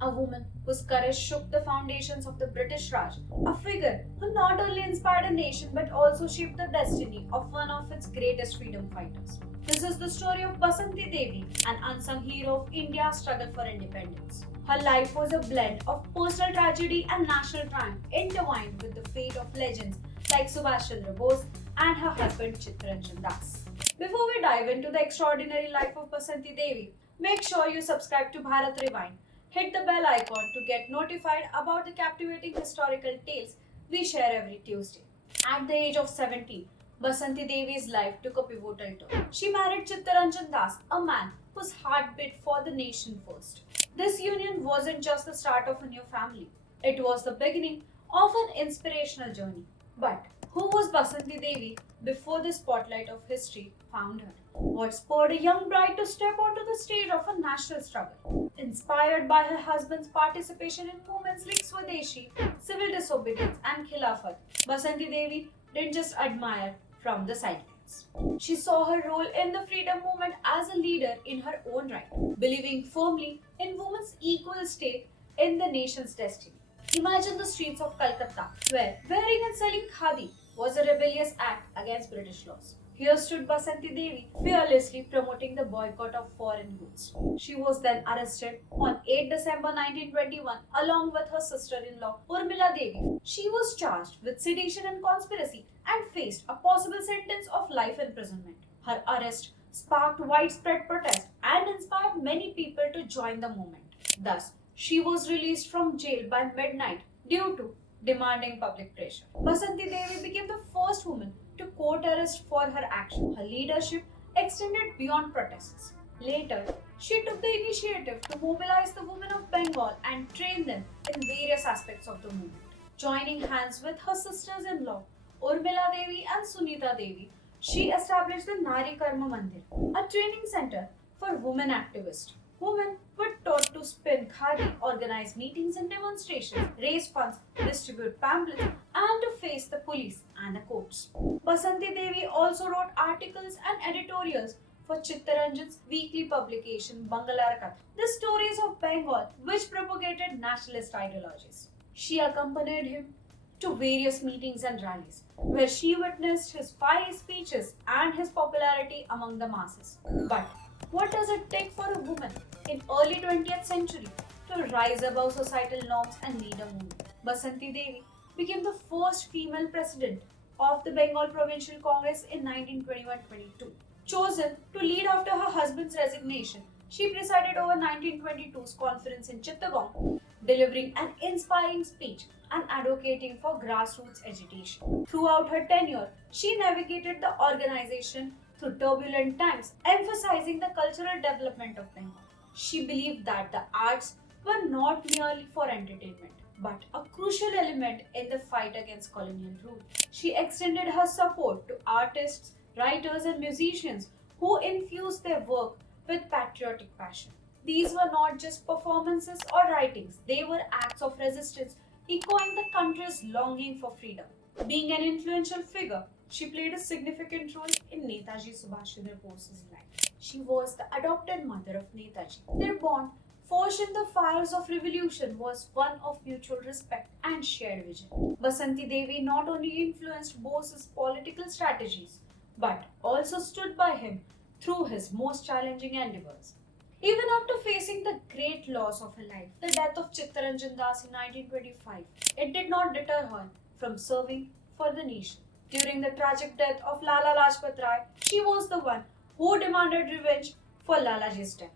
a woman whose courage shook the foundations of the British Raj, a figure who not only inspired a nation but also shaped the destiny of one of its greatest freedom fighters. This is the story of Basanti Devi, an unsung hero of India's struggle for independence. Her life was a blend of personal tragedy and national triumph, intertwined with the fate of legends like Subhash Chandra Bose and her husband Chittaranjan Das. Before we dive into the extraordinary life of Basanti Devi, make sure you subscribe to Bharat Rewind. Hit the bell icon to get notified about the captivating historical tales we share every Tuesday. At the age of 17, Basanti Devi's life took a pivotal turn. She married Chittaranjan Das, a man whose heart beat for the nation first. This union wasn't just the start of a new family, it was the beginning of an inspirational journey. But who was Basanti Devi before the spotlight of history found her? What spurred a young bride to step onto the stage of a national struggle? Inspired by her husband's participation in movements like Swadeshi, civil disobedience, and Khilafat, Basanti Devi didn't just admire from the sidelines. She saw her role in the freedom movement as a leader in her own right, believing firmly in women's equal stake in the nation's destiny. Imagine the streets of Kolkata, where wearing and selling Khadi was a rebellious act against British laws. Here stood Basanti Devi, fearlessly promoting the boycott of foreign goods. She was then arrested on 8 December 1921 along with her sister-in-law Urmila Devi. She was charged with sedition and conspiracy and faced a possible sentence of life imprisonment. Her arrest sparked widespread protest and inspired many people to join the movement. Thus, she was released from jail by midnight due to demanding public pressure. Basanti Devi became the first woman to court arrest for her action. Her leadership extended beyond protests. Later, she took the initiative to mobilize the women of Bengal and train them in various aspects of the movement. Joining hands with her sisters-in-law, Urmila Devi and Sunita Devi, she established the Nari Karma Mandir, a training center for women activists. Women were taught to spin khadi, organize meetings and demonstrations, raise funds, distribute pamphlets, and to face the police and the courts. Basanti Devi also wrote articles and editorials for Chittaranjan's weekly publication Bangalar Katha, the stories of Bengal which propagated nationalist ideologies. She accompanied him to various meetings and rallies, where she witnessed his fiery speeches and his popularity among the masses. But what does it take for a woman in early 20th century to rise above societal norms and lead a movement? Basanti Devi became the first female president of the Bengal Provincial Congress in 1921-22. Chosen to lead after her husband's resignation, she presided over 1922's conference in Chittagong, delivering an inspiring speech and advocating for grassroots agitation. Throughout her tenure, she navigated the organization through turbulent times, emphasizing the cultural development of Bengal. She believed that the arts were not merely for entertainment, but a crucial element in the fight against colonial rule. She extended her support to artists, writers, and musicians who infused their work with patriotic passion. These were not just performances or writings, they were acts of resistance echoing the country's longing for freedom. Being an influential figure, she played a significant role in Netaji Subhash Chandra Bose's life. She was the adopted mother of Netaji. Their bond, forged in the fires of revolution, was one of mutual respect and shared vision. Basanti Devi not only influenced Bose's political strategies, but also stood by him through his most challenging endeavors. Even after facing the great loss of her life, the death of Chittaranjan Das in 1925, it did not deter her from serving for the nation. During the tragic death of Lala Lajpat Rai, she was the one who demanded revenge for Lalaji's death.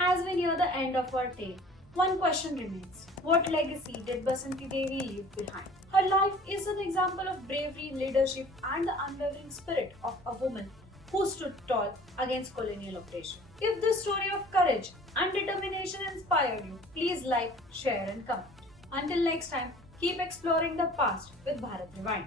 As we near the end of our tale, one question remains. What legacy did Basanti Devi leave behind? Her life is an example of bravery, leadership, and the unwavering spirit of a woman who stood tall against colonial oppression. If this story of courage and determination inspired you, please like, share, and comment. Until next time, keep exploring the past with Bharat Rewind.